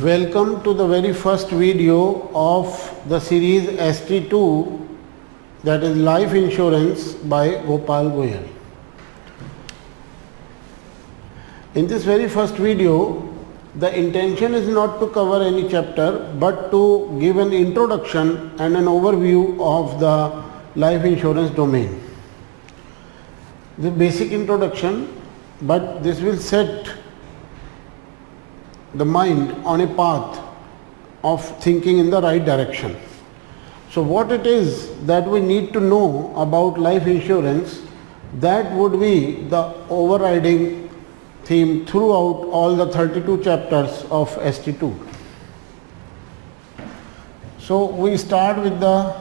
Welcome to the very first video of the series ST2, that is Life Insurance by Gopal Goel. In this very first video, the intention is not to cover any chapter but to give an introduction and an overview of the life insurance domain. The basic introduction, but this will set the mind on a path of thinking in the right direction. So what it is that we need to know about life insurance, that would be the overriding theme throughout all the 32 chapters of ST2. So we start with the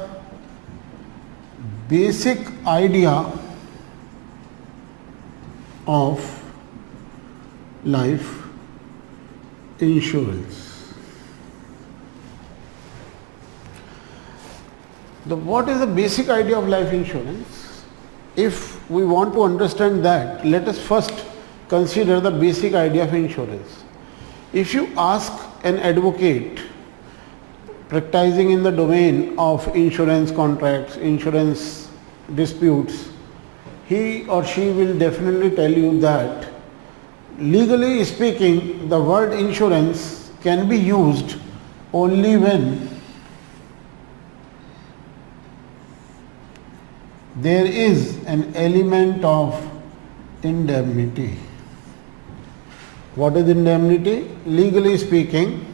basic idea of life insurance. What is the basic idea of life insurance? If we want to understand that, let us first consider the basic idea of insurance. If you ask an advocate practicing in the domain of insurance contracts, insurance disputes, he or she will definitely tell you that legally speaking, the word insurance can be used only when there is an element of indemnity. What is indemnity? Legally speaking,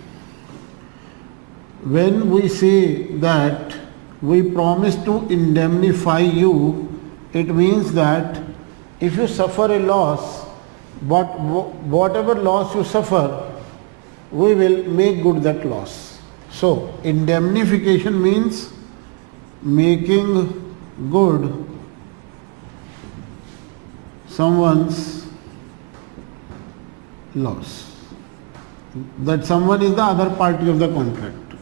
when we say that we promise to indemnify you, it means that if you suffer a loss, but whatever loss you suffer, we will make good that loss. So, indemnification means making good someone's loss. That someone is the other party of the contract.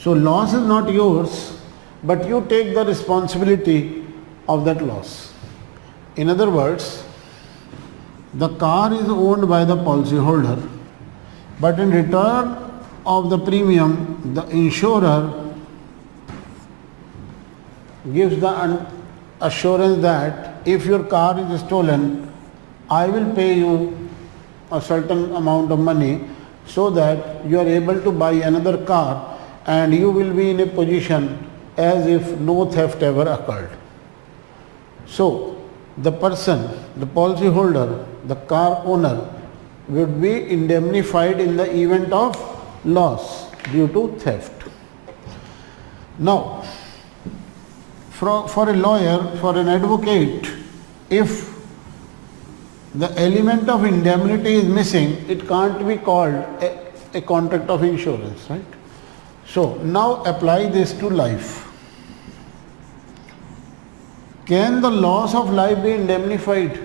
So, loss is not yours, but you take the responsibility of that loss. In other words, the car is owned by the policyholder, but in return of the premium, the insurer gives the assurance that if your car is stolen, I will pay you a certain amount of money so that you are able to buy another car and you will be in a position as if no theft ever occurred. So, the person, the policyholder, the car owner would be indemnified in the event of loss due to theft. Now, for a lawyer, for an advocate, if the element of indemnity is missing, it can't be called a contract of insurance, right? So, now apply this to life. Can the loss of life be indemnified?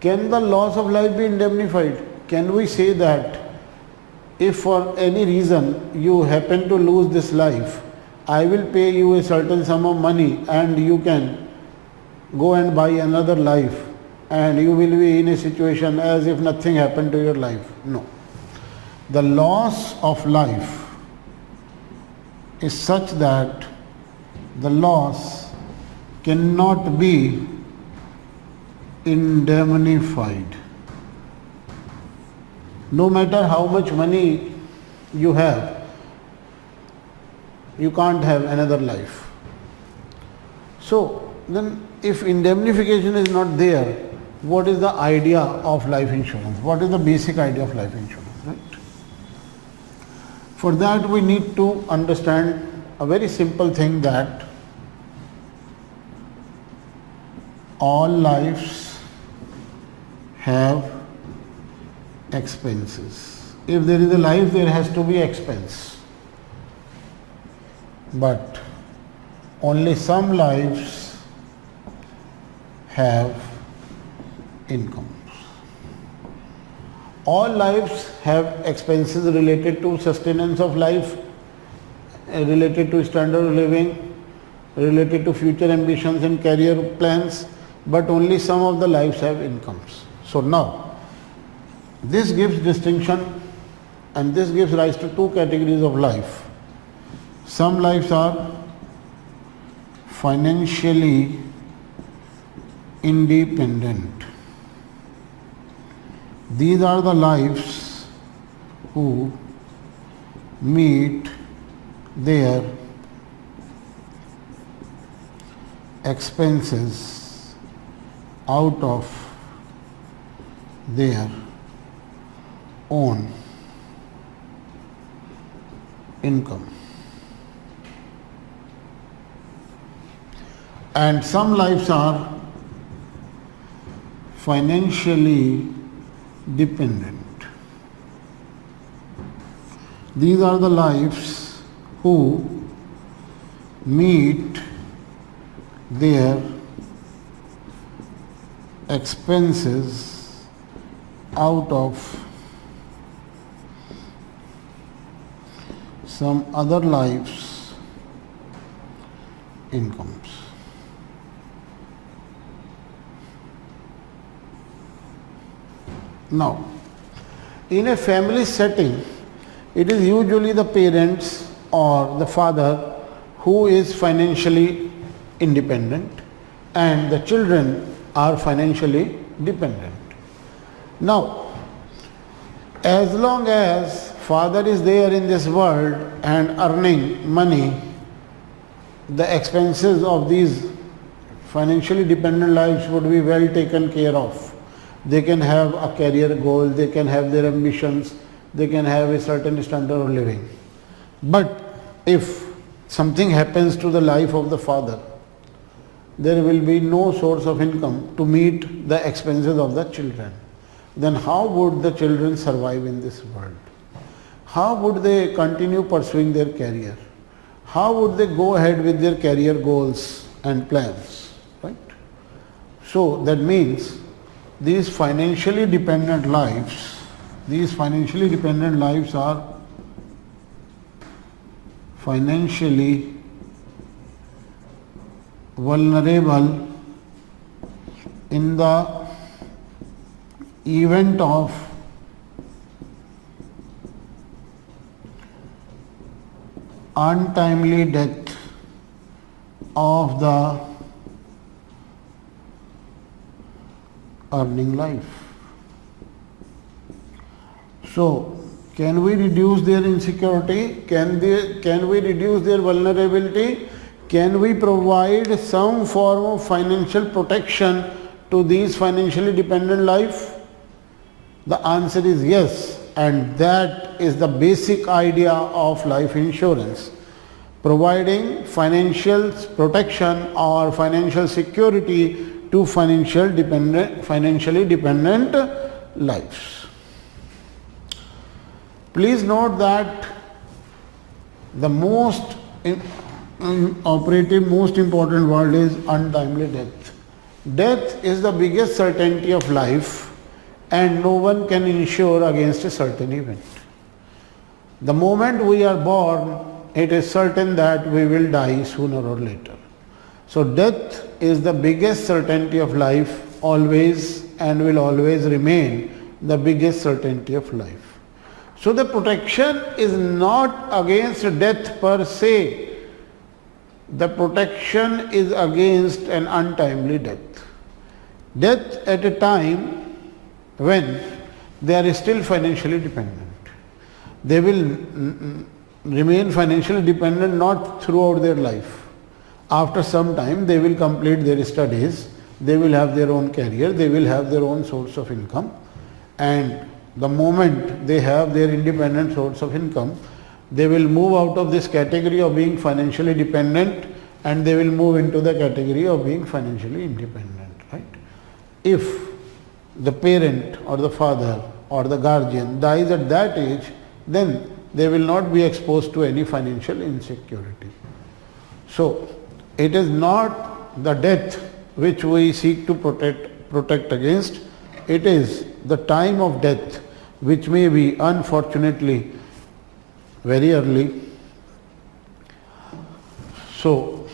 Can the loss of life be indemnified? Can we say that if for any reason you happen to lose this life, I will pay you a certain sum of money and you can go and buy another life and you will be in a situation as if nothing happened to your life? No. The loss of life is such that the loss cannot be indemnified. No matter how much money you have, you can't have another life. So, then if indemnification is not there, what is the idea of life insurance? What is the basic idea of life insurance, right? For that we need to understand a very simple thing, that all lives have expenses. If there is a life, there has to be expense. But only some lives have incomes. All lives have expenses related to sustenance of life, related to standard of living, related to future ambitions and career plans, but only some of the lives have incomes. So now, this gives distinction and this gives rise to two categories of life. Some lives are financially independent. These are the lives who meet their expenses out of their own income. And some lives are financially dependent. These are the lives who meet their expenses out of some other lives' incomes. Now, in a family setting, it is usually the parents or the father who is financially independent and the children are financially dependent. Now, as long as father is there in this world and earning money, the expenses of these financially dependent lives would be well taken care of. They can have a career goal, they can have their ambitions, they can have a certain standard of living. But if something happens to the life of the father, there will be no source of income to meet the expenses of the children. Then how would the children survive in this world? How would they continue pursuing their career? How would they go ahead with their career goals and plans? Right? So that means these financially dependent lives are financially vulnerable in the event of untimely death of the earning life. So, can we reduce their insecurity? Can we reduce their vulnerability? Can we provide some form of financial protection to these financially dependent life? The answer is yes, and that is the basic idea of life insurance. Providing financial protection or financial security to financially dependent lives. Please note that the most important word is untimely death. Death is the biggest certainty of life and no one can insure against a certain event. The moment we are born, it is certain that we will die sooner or later. So death is the biggest certainty of life, always and will always remain the biggest certainty of life. So the protection is not against death per se. The protection is against an untimely death. Death at a time when they are still financially dependent. They will remain financially dependent not throughout their life. After some time they will complete their studies, they will have their own career, they will have their own source of income, and the moment they have their independent source of income, they will move out of this category of being financially dependent and they will move into the category of being financially independent. Right? If the parent or the father or the guardian dies at that age, then they will not be exposed to any financial insecurity. So it is not the death which we seek to protect against, it is the time of death which may be unfortunately very early. So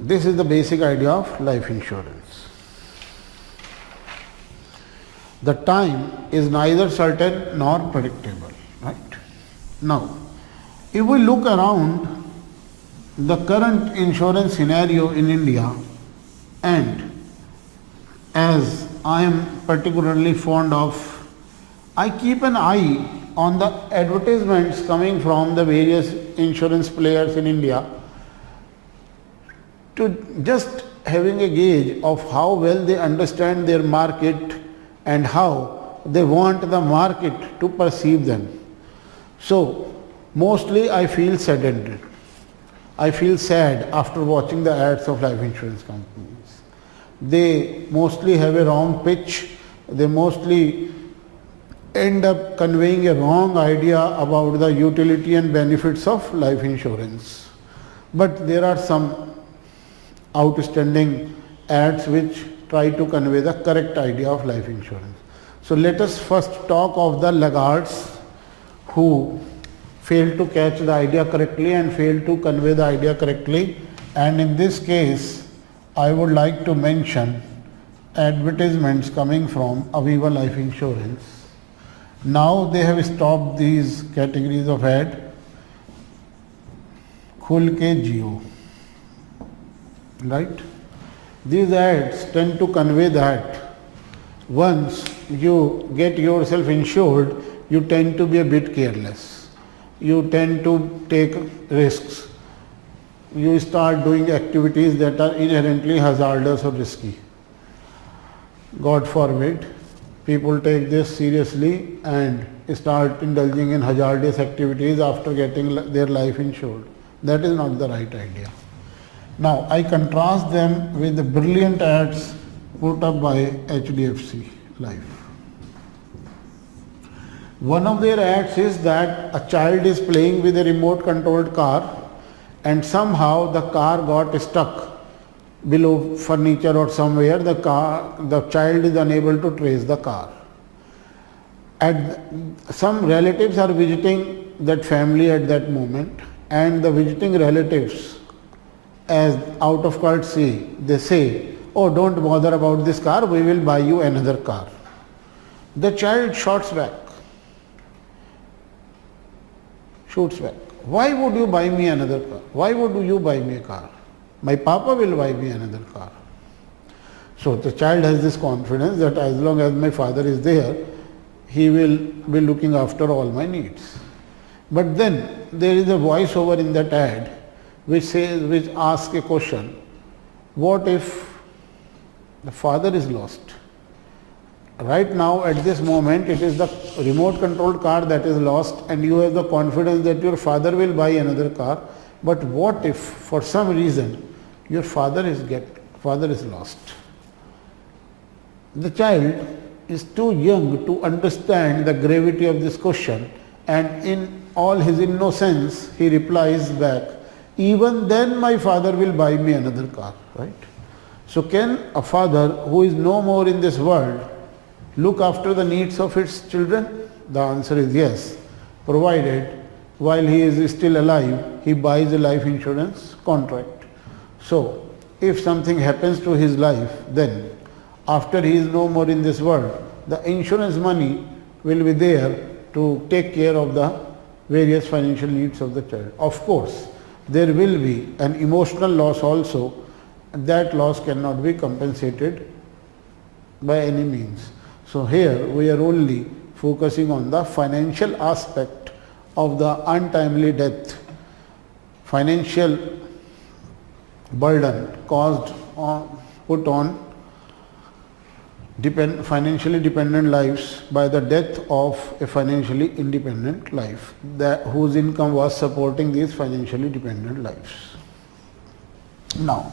this is the basic idea of life insurance. The time is neither certain nor predictable, right? Now, if we look around the current insurance scenario in India, and as I am particularly fond of, I keep an eye on the advertisements coming from the various insurance players in India, to just having a gauge of how well they understand their market and how they want the market to perceive them. So mostly I feel saddened. I feel sad after watching the ads of life insurance companies. They mostly have a wrong pitch. They mostly end up conveying a wrong idea about the utility and benefits of life insurance. But there are some outstanding ads which try to convey the correct idea of life insurance. So let us first talk of the laggards who failed to catch the idea correctly and failed to convey the idea correctly. And in this case, I would like to mention advertisements coming from Aviva Life Insurance. Now they have stopped these categories of ad. Khul ke Jio, right? These ads tend to convey that once you get yourself insured, you tend to be a bit careless. You tend to take risks. You start doing activities that are inherently hazardous or risky. God forbid, people take this seriously and start indulging in hazardous activities after getting their life insured. That is not the right idea. Now, I contrast them with the brilliant ads put up by HDFC Life. One of their ads is that a child is playing with a remote controlled car and somehow the car got stuck below furniture or somewhere. The child is unable to trace the car. And some relatives are visiting that family at that moment, and the visiting relatives, as out of courtesy, they say, "Oh, don't bother about this car, we will buy you another car." The child shoots back. Why would you buy me another car? Why would you buy me a car? My papa will buy me another car. So the child has this confidence that as long as my father is there, he will be looking after all my needs. But then there is a voiceover in that ad which asks a question: what if the father is lost? Right now, at this moment, it is the remote controlled car that is lost, and you have the confidence that your father will buy another car. But what if for some reason your father is lost? The child is too young to understand the gravity of this question, and in all his innocence he replies back, "Even then my father will buy me another car," right? So can a father who is no more in this world look after the needs of its children? The answer is yes, provided while he is still alive, he buys a life insurance contract. So if something happens to his life, then after he is no more in this world, the insurance money will be there to take care of the various financial needs of the child. Of course, there will be an emotional loss also. That loss cannot be compensated by any means. So here we are only focusing on the financial aspect of the untimely death, financial burden put on financially dependent lives by the death of a financially independent life whose income was supporting these financially dependent lives. Now,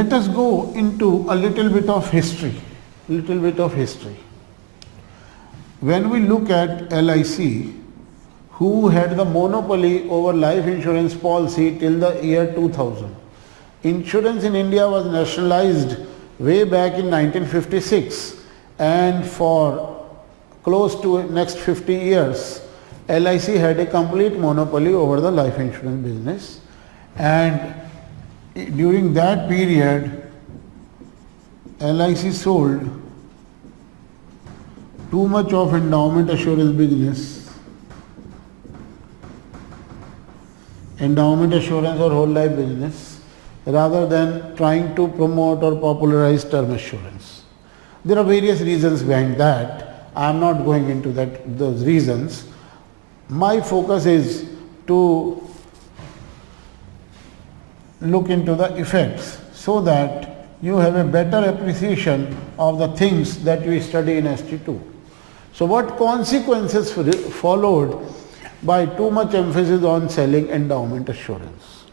let us go into a little bit of history. When we look at LIC, who had the monopoly over life insurance policy till the year 2000. Insurance in India was nationalized way back in 1956, and for close to next 50 years, LIC had a complete monopoly over the life insurance business, and during that period, LIC sold too much of endowment assurance business, endowment assurance or whole life business, rather than trying to promote or popularize term assurance. There are various reasons behind that. I am not going into those reasons. My focus is to look into the effects so that you have a better appreciation of the things that we study in ST2. So what consequences followed by too much emphasis on selling endowment assurance?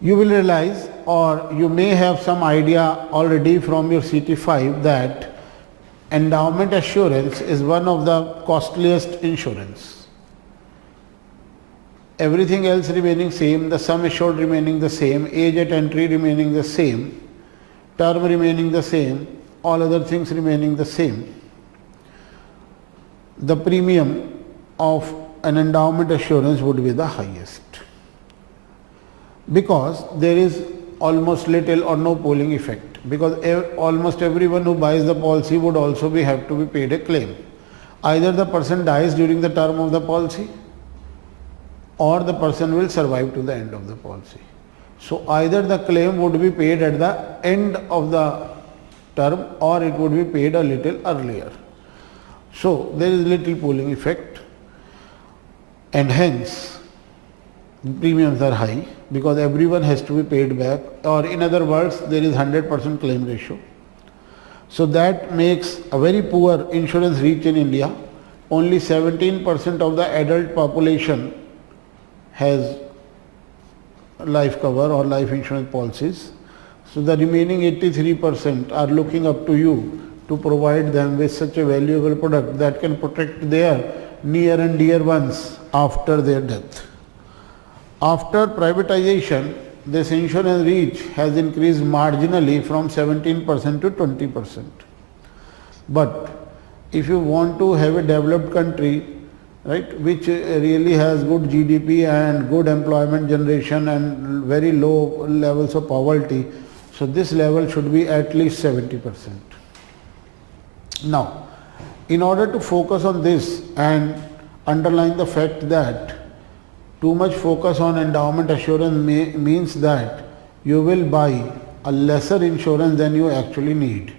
You will realize, or you may have some idea already from your CT5, that endowment assurance is one of the costliest insurance. Everything else remaining same, the sum assured remaining the same, age at entry remaining the same, term remaining the same, all other things remaining the same. The premium of an endowment assurance would be the highest, because there is almost little or no pooling effect, because almost everyone who buys the policy would also have to be paid a claim. Either the person dies during the term of the policy, or the person will survive to the end of the policy. So either the claim would be paid at the end of the term, or it would be paid a little earlier. So there is little pooling effect, and hence premiums are high, because everyone has to be paid back, or in other words, there is 100% claim ratio. So that makes a very poor insurance reach in India. Only 17% of the adult population has life cover or life insurance policies. So the remaining 83% are looking up to you to provide them with such a valuable product that can protect their near and dear ones after their death. After privatization, this insurance reach has increased marginally from 17% to 20%. But if you want to have a developed country, right, which really has good GDP and good employment generation and very low levels of poverty, so this level should be at least 70%. Now, in order to focus on this and underline the fact that too much focus on endowment assurance means that you will buy a lesser insurance than you actually need.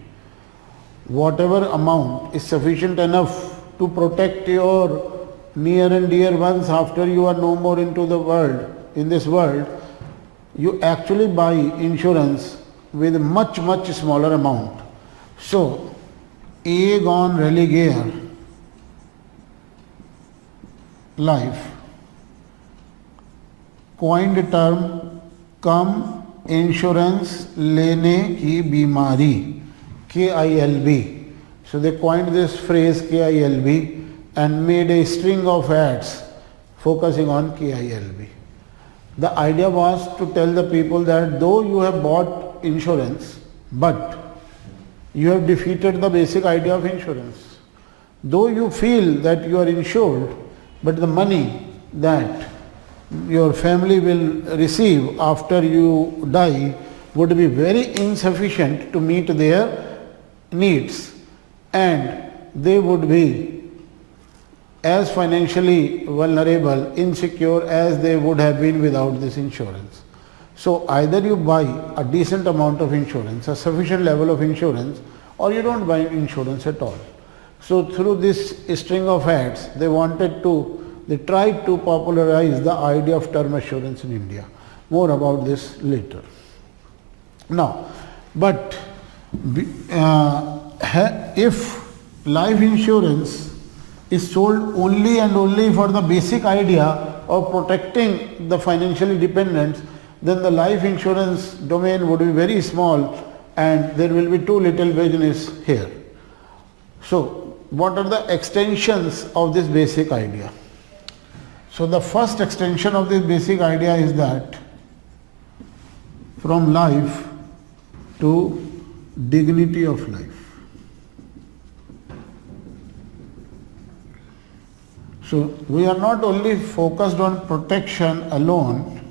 Whatever amount is sufficient enough to protect your near and dear ones after you are no more into the world, in this world, you actually buy insurance with a much smaller amount. So, Aegon Religare Life coined term come insurance लेने की बीमारी, KILB. So they coined this phrase KILB and made a string of ads focusing on KILB. The idea was to tell the people that though you have bought insurance, but you have defeated the basic idea of insurance. Though you feel that you are insured, but the money that your family will receive after you die would be very insufficient to meet their needs, and they would be as financially vulnerable, insecure as they would have been without this insurance. So either you buy a decent amount of insurance, a sufficient level of insurance, or you don't buy insurance at all. So through this string of ads, they tried to popularize the idea of term assurance in India. More about this later. Now, but if life insurance is sold only and only for the basic idea of protecting the financially dependents, then the life insurance domain would be very small and there will be too little business here. So, what are the extensions of this basic idea? So the first extension of this basic idea is that from life to dignity of life. So we are not only focused on protection alone.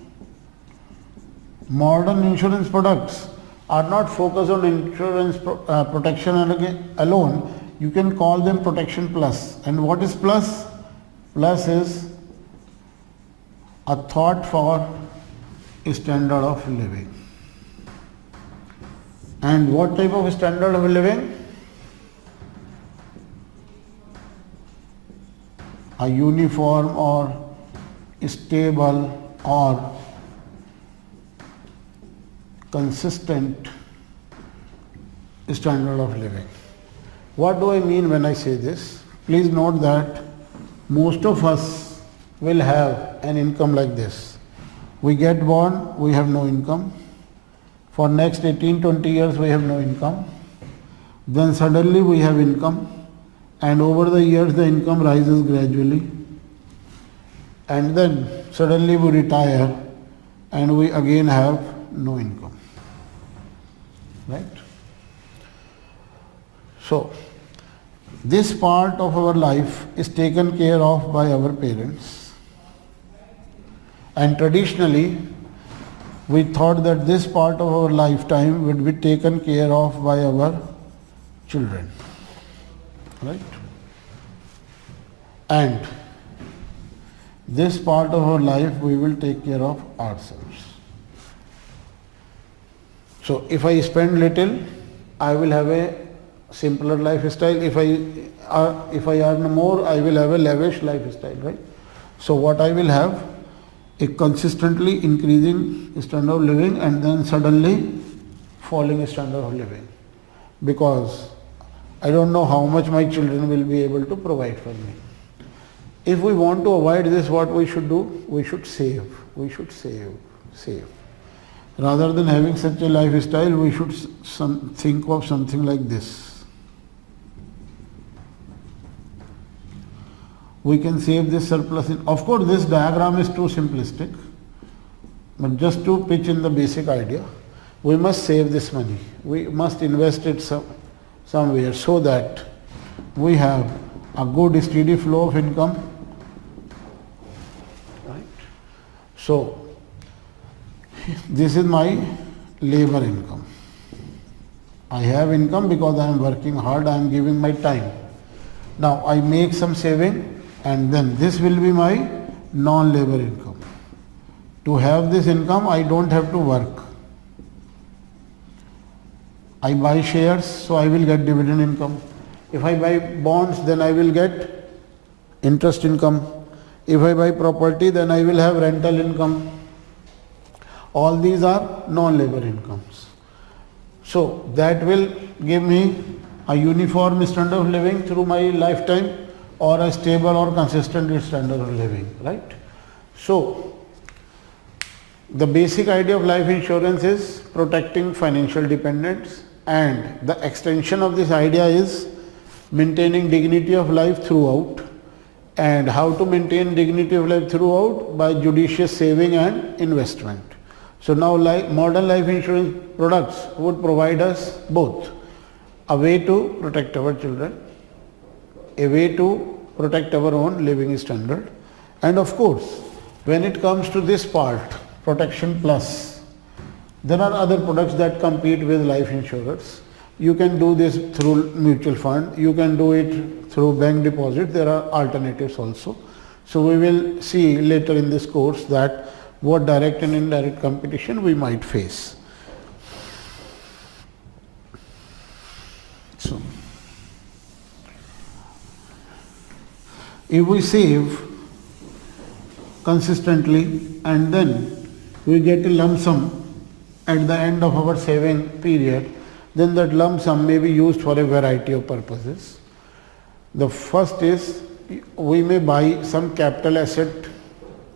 Modern insurance products are not focused on insurance protection alone. You can call them protection plus. And what is plus? Plus is a thought for standard of living. And what type of standard of living? A uniform or stable or consistent standard of living. What do I mean when I say this? Please note that most of us will have an income like this. We get born, we have no income. For next 18-20 years we have no income. Then suddenly we have income, and over the years the income rises gradually. And then suddenly we retire and we again have no income. Right? So, this part of our life is taken care of by our parents. And traditionally, we thought that this part of our lifetime would be taken care of by our children. Right? And this part of our life we will take care of ourselves. So if I spend little, I will have a simpler lifestyle. If I earn more, I will have a lavish lifestyle, right? So what I will have? A consistently increasing standard of living and then suddenly falling standard of living. Because I don't know how much my children will be able to provide for me. If we want to avoid this, what we should do? We should save. We should save. Rather than having such a lifestyle, we should think of something like this. We can save this surplus. Of course, this diagram is too simplistic, but just to pitch in the basic idea, we must save this money. We must invest it somewhere so that we have a good steady flow of income. Right? So, this is my labor income. I have income because I am working hard, I am giving my time. Now I make some saving and then this will be my non-labor income. To have this income, I don't have to work. I buy shares, so I will get dividend income. If I buy bonds, then I will get interest income. If I buy property, then I will have rental income. All these are non-labor incomes. So that will give me a uniform standard of living through my lifetime or a stable or consistent standard of living, right? So the basic idea of life insurance is protecting financial dependence, and the extension of this idea is maintaining dignity of life throughout. And how to maintain dignity of life throughout? By judicious saving and investment. So now modern life insurance products would provide us both a way to protect our children, a way to protect our own living standard, and of course when it comes to this part, protection plus, there are other products that compete with life insurers. You can do this through mutual fund, you can do it through bank deposit, there are alternatives also. So we will see later in this course that what direct and indirect competition we might face. So, if we save consistently and then we get a lump sum at the end of our saving period, then that lump sum may be used for a variety of purposes. The first is we may buy some capital asset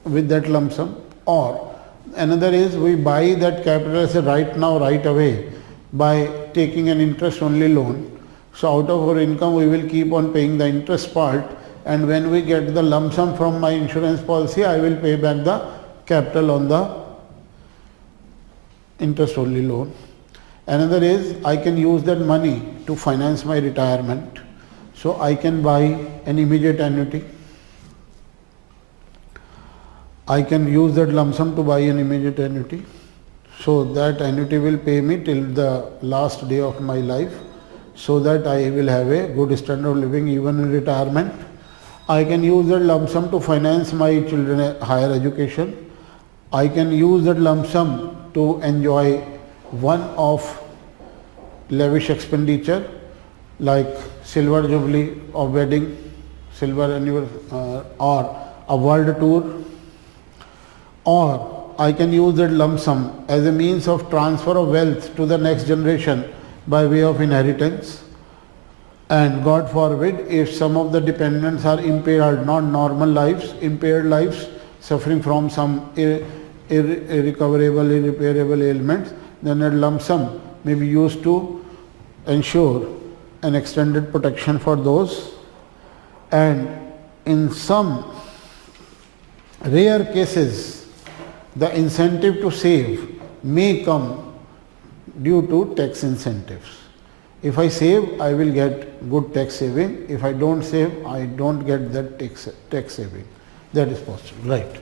with that lump sum, or another is we buy that capital asset right now, right away by taking an interest only loan. So out of our income we will keep on paying the interest part, and when we get the lump sum from my insurance policy, I will pay back the capital on the interest only loan. Another is I can use that money to finance my retirement. So I can buy an immediate annuity. I can use that lump sum to buy an immediate annuity. So that annuity will pay me till the last day of my life, so that I will have a good standard of living even in retirement. I can use that lump sum to finance my children's higher education. I can use that lump sum to enjoy one of lavish expenditure like silver jubilee of wedding, silver anniversary, or a world tour, or I can use that lump sum as a means of transfer of wealth to the next generation by way of inheritance. And God forbid, if some of the dependents are impaired, not normal lives, impaired lives, suffering from some irrecoverable, irreparable ailments, then a lump sum may be used to ensure an extended protection for those. And in some rare cases, the incentive to save may come due to tax incentives. If I save, I will get good tax saving. If I don't save, I don't get that tax saving. That is possible, right?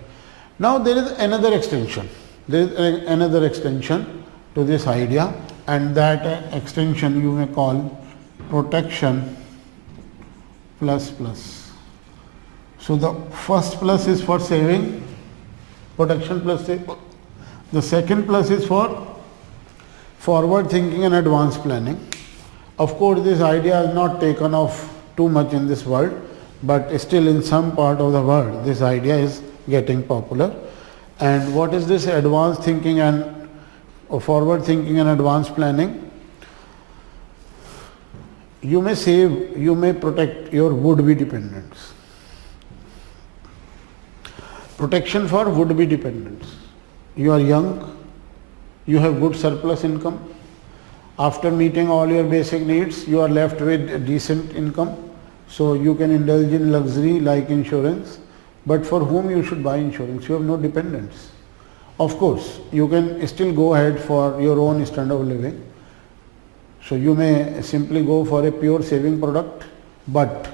Now there is another extension. There is another extension to this idea, and that extension you may call protection plus plus. So the first plus is for saving, protection plus saving. The second plus is for forward thinking and advanced planning. Of course, this idea is not taken off too much in this world, but still in some part of the world, this idea is getting popular. And what is this advanced thinking and forward thinking and advanced planning? You may save, you may protect your would-be dependents. Protection for would-be dependents. You are young, you have good surplus income. After meeting all your basic needs, you are left with a decent income. So you can indulge in luxury like insurance. But for whom you should buy insurance? You have no dependents. Of course, you can still go ahead for your own standard of living. So you may simply go for a pure saving product, but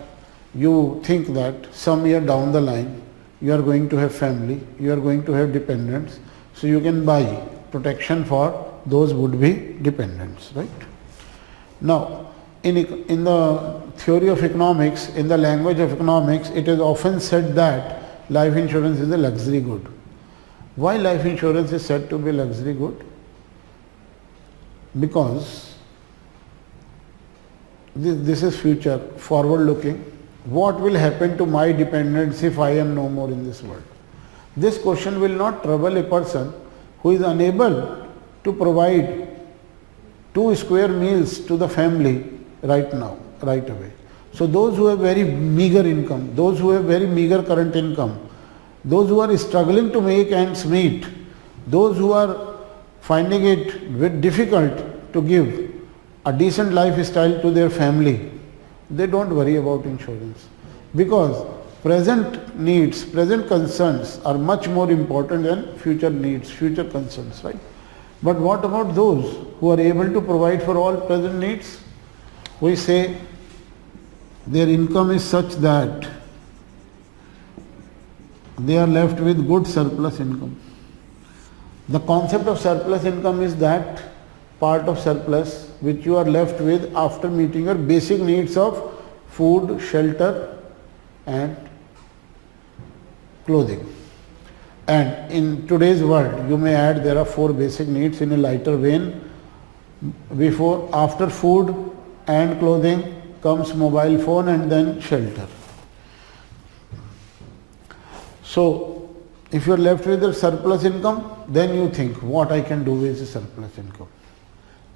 you think that some year down the line, you are going to have family, you are going to have dependents. So you can buy protection for those would be dependents, right? Now, in the theory of economics, in the language of economics, it is often said that life insurance is a luxury good. Why life insurance is said to be a luxury good? Because this is future, forward looking. What will happen to my dependents if I am no more in this world? This question will not trouble a person who is unable to provide 2 square meals to the family right now, right away. So those who have very meager income, those who have very meager current income, those who are struggling to make ends meet, those who are finding it very difficult to give a decent lifestyle to their family, they don't worry about insurance, because present needs, present concerns are much more important than future needs, future concerns, right? But what about those who are able to provide for all present needs? We say their income is such that they are left with good surplus income. The concept of surplus income is that part of surplus which you are left with after meeting your basic needs of food, shelter and clothing. And in today's world, you may add there are 4 basic needs in a lighter vein. After food and clothing comes mobile phone and then shelter. So, if you are left with a surplus income, then you think what I can do with the surplus income.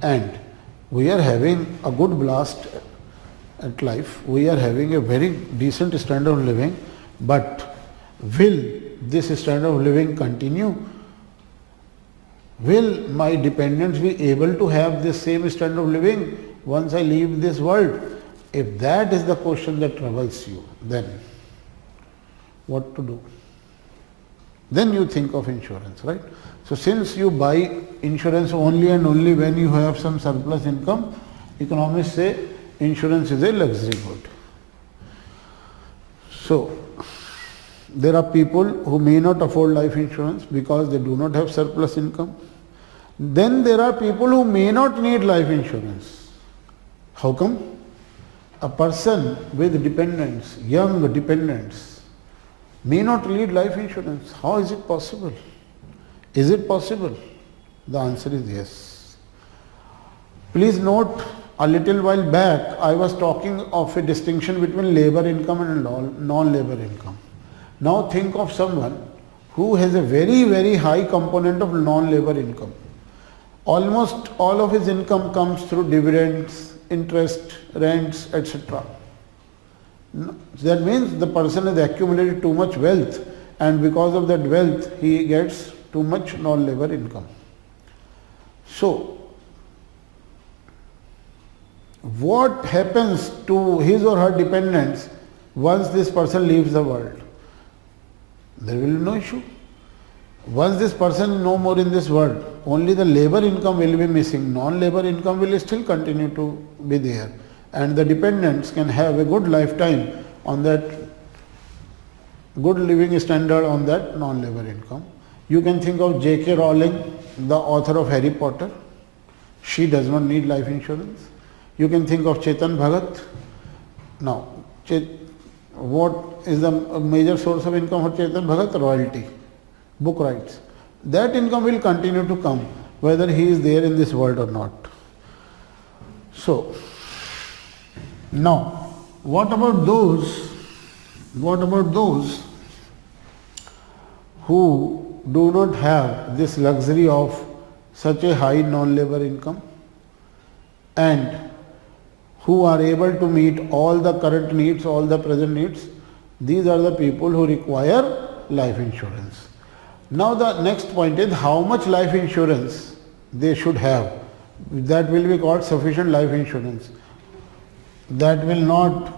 And we are having a good blast at life. We are having a very decent standard of living, but will this standard of living continue? Will my dependents be able to have this same standard of living once I leave this world? If that is the question that troubles you, then what to do? Then you think of insurance, right? So since you buy insurance only and only when you have some surplus income, economists say insurance is a luxury good. So there are people who may not afford life insurance because they do not have surplus income. Then there are people who may not need life insurance. How come? A person with dependents, young dependents, may not need life insurance. How is it possible? Is it possible? The answer is yes. Please note, a little while back I was talking of a distinction between labor income and non-labor income. Now think of someone who has a very, very high component of non-labor income. Almost all of his income comes through dividends, interest, rents, etc. That means the person has accumulated too much wealth, and because of that wealth he gets too much non-labor income. So, what happens to his or her dependents once this person leaves the world? There will be no issue. Once this person is no more in this world, only the labor income will be missing. Non-labor income will still continue to be there, and the dependents can have a good lifetime on that, good living standard on that non-labor income. You can think of J.K. Rowling, the author of Harry Potter. She does not need life insurance. You can think of Chetan Bhagat. Now, what is the major source of income for Chetan Bhagat? Royalty, book rights. That income will continue to come whether he is there in this world or not. So, now, what about those who do not have this luxury of such a high non-labor income and who are able to meet all the current needs, all the present needs? These are the people who require life insurance. Now the next point is how much life insurance they should have. That will be called sufficient life insurance. That will not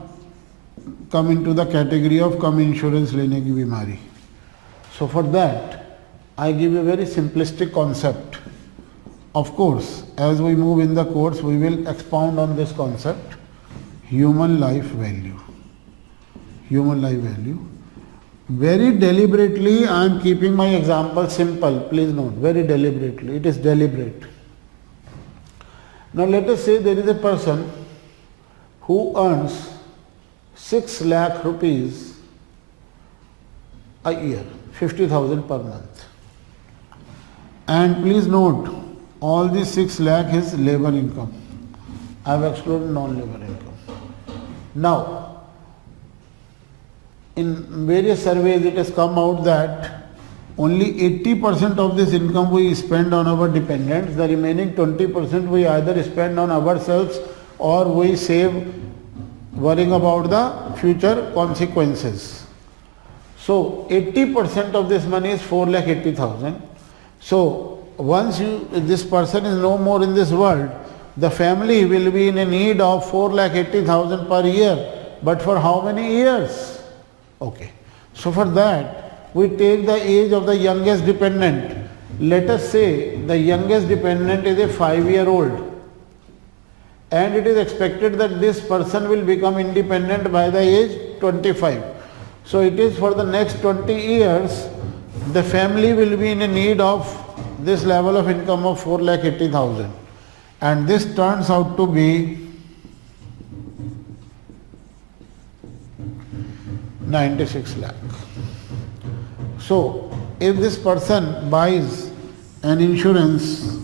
come into the category of kam insurance lene ki bimari. So for that, I give a very simplistic concept. Of course, as we move in the course, we will expound on this concept, human life value. Human life value. Very deliberately, I am keeping my example simple. Please note, very deliberately. It is deliberate. Now let us say there is a person who earns 6 lakh rupees a year, 50,000 per month. And please note, all these 6 lakh is labor income. I have excluded non-labor income. Now, in various surveys it has come out that only 80% of this income we spend on our dependents, the remaining 20% we either spend on ourselves or we save worrying about the future consequences. So 80% of this money is 4,80,000. So once this person is no more in this world, the family will be in a need of 4,80,000 per year. But for how many years? Okay. So for that, we take the age of the youngest dependent. Let us say the youngest dependent is a 5-year-old. And it is expected that this person will become independent by the age 25. So it is for the next 20 years, the family will be in a need of this level of income of 4,80,000. And this turns out to be 96 lakh. So if this person buys an insurance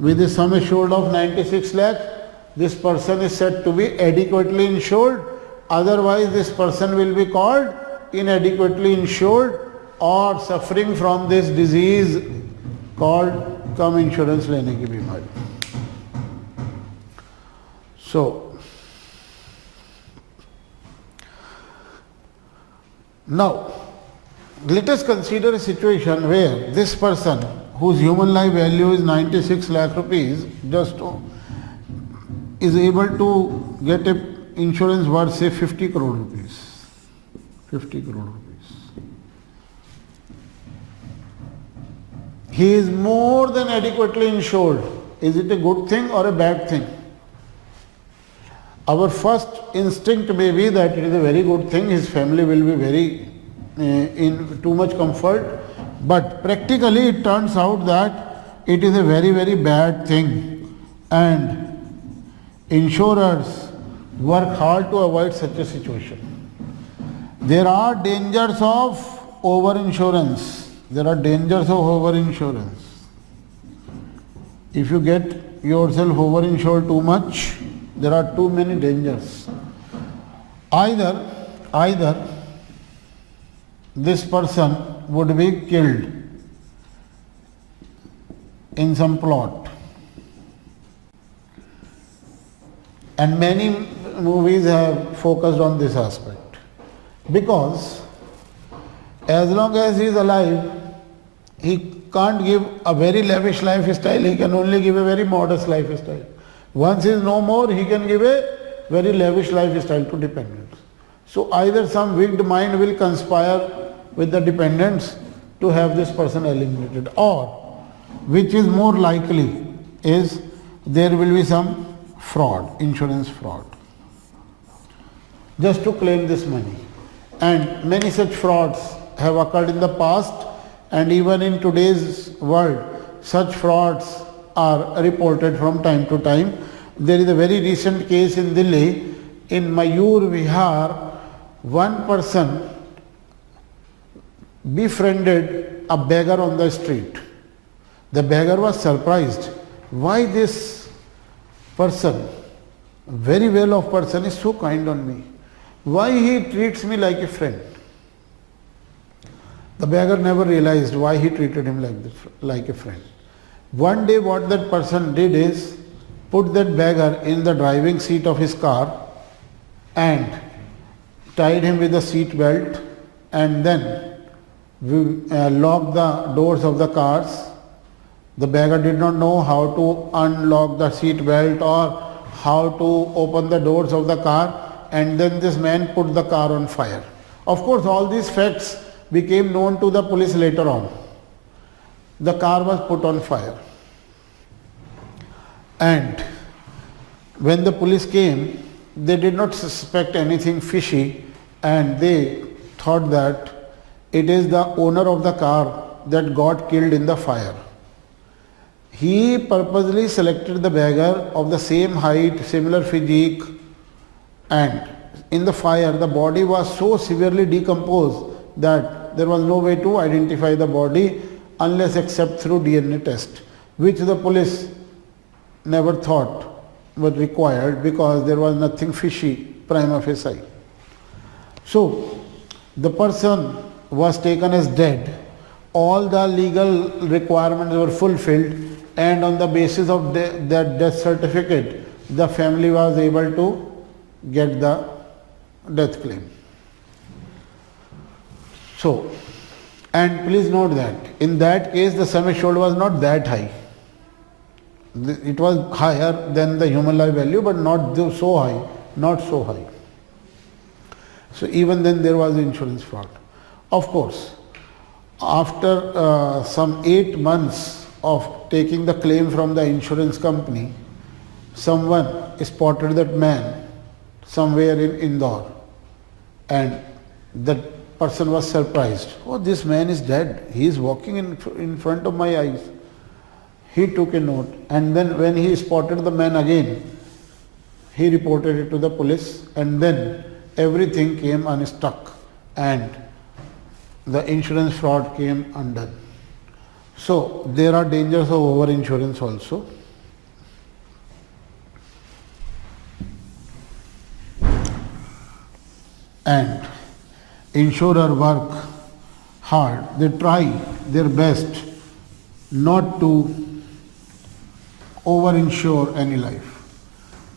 with a sum assured of 96 lakh, this person is said to be adequately insured. Otherwise this person will be called inadequately insured or suffering from this disease called kam insurance lene ki bimari. So now let us consider a situation where this person whose human life value is 96 lakh rupees just is able to get a insurance worth say 50 crore rupees. 50 crore rupees. He is more than adequately insured. Is it a good thing or a bad thing? Our first instinct may be that it is a very good thing, his family will be very in too much comfort, but practically it turns out that it is a very bad thing, and insurers work hard to avoid such a situation. There are dangers of over-insurance. If you get yourself over-insured too much, there are too many dangers. Either this person would be killed in some plot, and many movies have focused on this aspect, because as long as he is alive, he can't give a very lavish lifestyle, he can only give a very modest lifestyle. Once he is no more, he can give a very lavish lifestyle to dependents. So either some wicked mind will conspire with the dependents to have this person eliminated, or, which is more likely, is there will be some fraud, insurance fraud, just to claim this money. And many such frauds have occurred in the past, and even in today's world, such frauds are reported from time to time. There is a very recent case in Delhi, in Mayur Vihar. One person befriended a beggar on the street. The beggar was surprised. Why this person, very well off person, is so kind on me? Why he treats me like a friend? The beggar never realized why he treated him like a friend. One day what that person did is put that beggar in the driving seat of his car and tied him with a seat belt, and then locked the doors of the cars. The beggar did not know how to unlock the seat belt or how to open the doors of the car, and then this man put the car on fire. Of course, all these facts became known to the police later on. The car was put on fire. And when the police came, they did not suspect anything fishy, and they thought that it is the owner of the car that got killed in the fire. He purposely selected the beggar of the same height, similar physique, and in the fire the body was so severely decomposed that there was no way to identify the body unless except through DNA test, which the police never thought was required because there was nothing fishy prima facie. So the person was taken as dead. All the legal requirements were fulfilled, and on the basis of that death certificate, the family was able to get the death claim. So, and please note that in that case the sum assured was not that high. It was higher than the human life value, but not so high. So even then there was insurance fraud. Of course, after some 8 months of taking the claim from the insurance company, someone spotted that man somewhere in Indore, and that person was surprised. Oh, this man is dead. He is walking in front of my eyes. He took a note, and then when he spotted the man again, he reported it to the police, and then everything came unstuck and the insurance fraud came undone. So there are dangers of over insurance also. And insurer work hard. They try their best not to over-insure any life,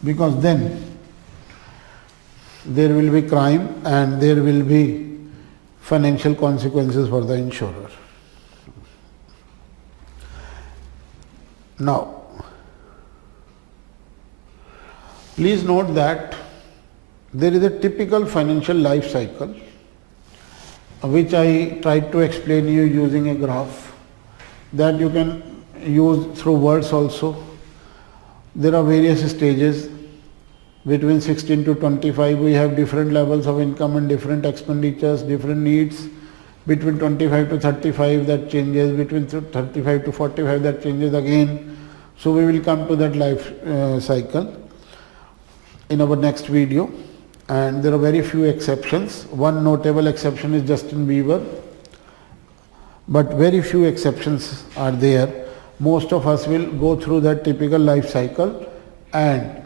because then there will be crime and there will be financial consequences for the insurer. Now, please note that there is a typical financial life cycle which I tried to explain you using a graph that you can use through words also. There are various stages. Between 16 to 25 we have different levels of income and different expenditures, different needs. between 25 to 35 that changes, between 35 to 45 that changes again. So we will come to that life cycle in our next video, and there are very few exceptions. One notable exception is Justin Bieber, but very few exceptions are there. Most of us will go through that typical life cycle, and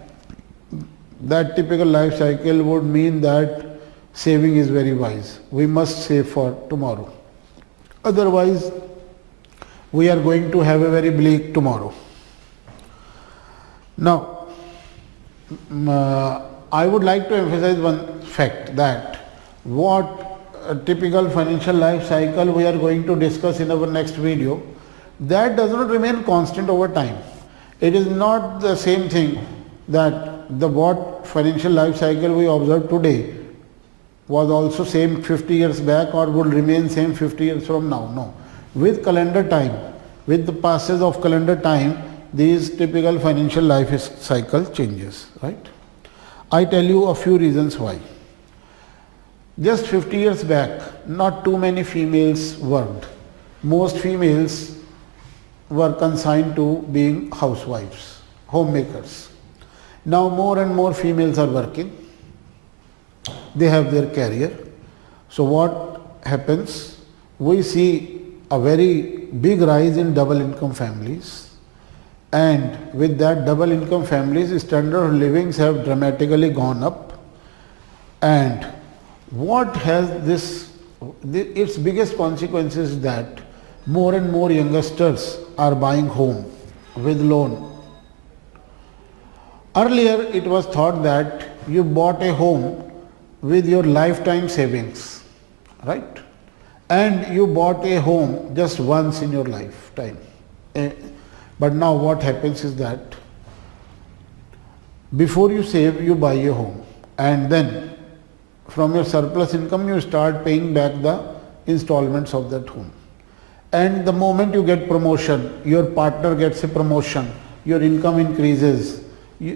that typical life cycle would mean that saving is very wise. We must save for tomorrow. Otherwise, we are going to have a very bleak tomorrow. Now, I would like to emphasize one fact, that what a typical financial life cycle we are going to discuss in our next video, that does not remain constant over time. It is not the same thing that the what financial life cycle we observe today was also same 50 years back or would remain same 50 years from now. No. With calendar time, with the passage of calendar time, these typical financial life cycle changes, right? I tell you a few reasons why. Just 50 years back, not too many females worked. Most females were consigned to being housewives, homemakers. Now more and more females are working. They have their career. So what happens? We see a very big rise in double income families. And with that double income families, standard of livings have dramatically gone up. And what has its biggest consequences is that more and more youngsters are buying home with loan. Earlier it was thought that you bought a home with your lifetime savings, right? And you bought a home just once in your lifetime. But now what happens is that before you save, you buy a home, and then from your surplus income you start paying back the installments of that home. And the moment you get promotion, your partner gets a promotion, your income increases,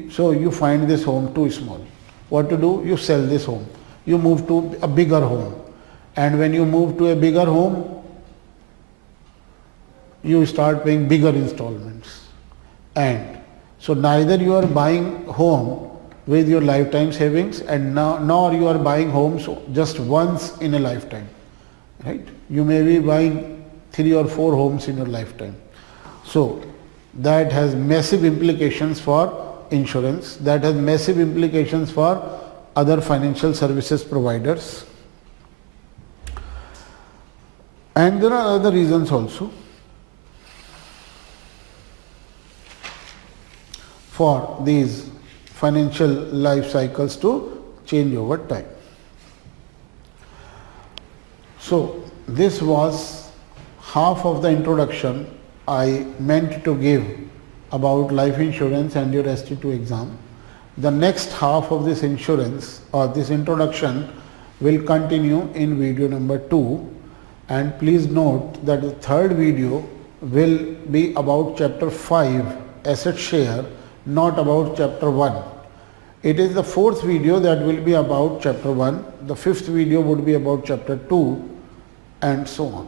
so you find this home too small. What to do? You sell this home. You move to a bigger home. And when you move to a bigger home, you start paying bigger installments. And so neither you are buying home with your lifetime savings, and nor you are buying homes just once in a lifetime, right? You may be buying 3 or 4 homes in your lifetime. So that has massive implications for insurance, that has massive implications for other financial services providers. And there are other reasons also for these financial life cycles to change over time. So this was half of the introduction I meant to give about life insurance and your ST2 exam. The next half of this insurance or this introduction will continue in video number 2, and please note that the third video will be about chapter 5, asset share, not about chapter 1. It is the fourth video that will be about chapter 1, the fifth video would be about chapter 2, and so on.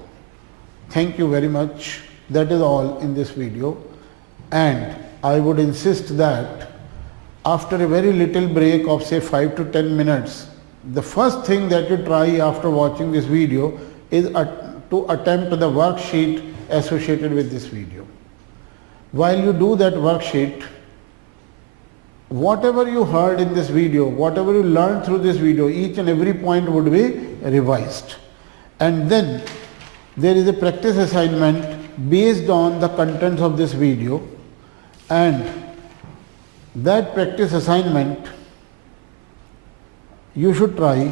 Thank you very much. That is all in this video, and I would insist that after a very little break of say 5 to 10 minutes, the first thing that you try after watching this video is to attempt the worksheet associated with this video. While you do that worksheet, whatever you heard in this video, whatever you learned through this video, each and every point would be revised. And then there is a practice assignment based on the contents of this video, and that practice assignment you should try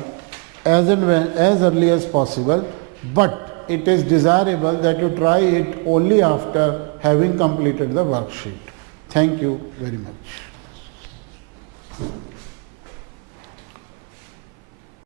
as early as possible, but it is desirable that you try it only after having completed the worksheet. Thank you very much.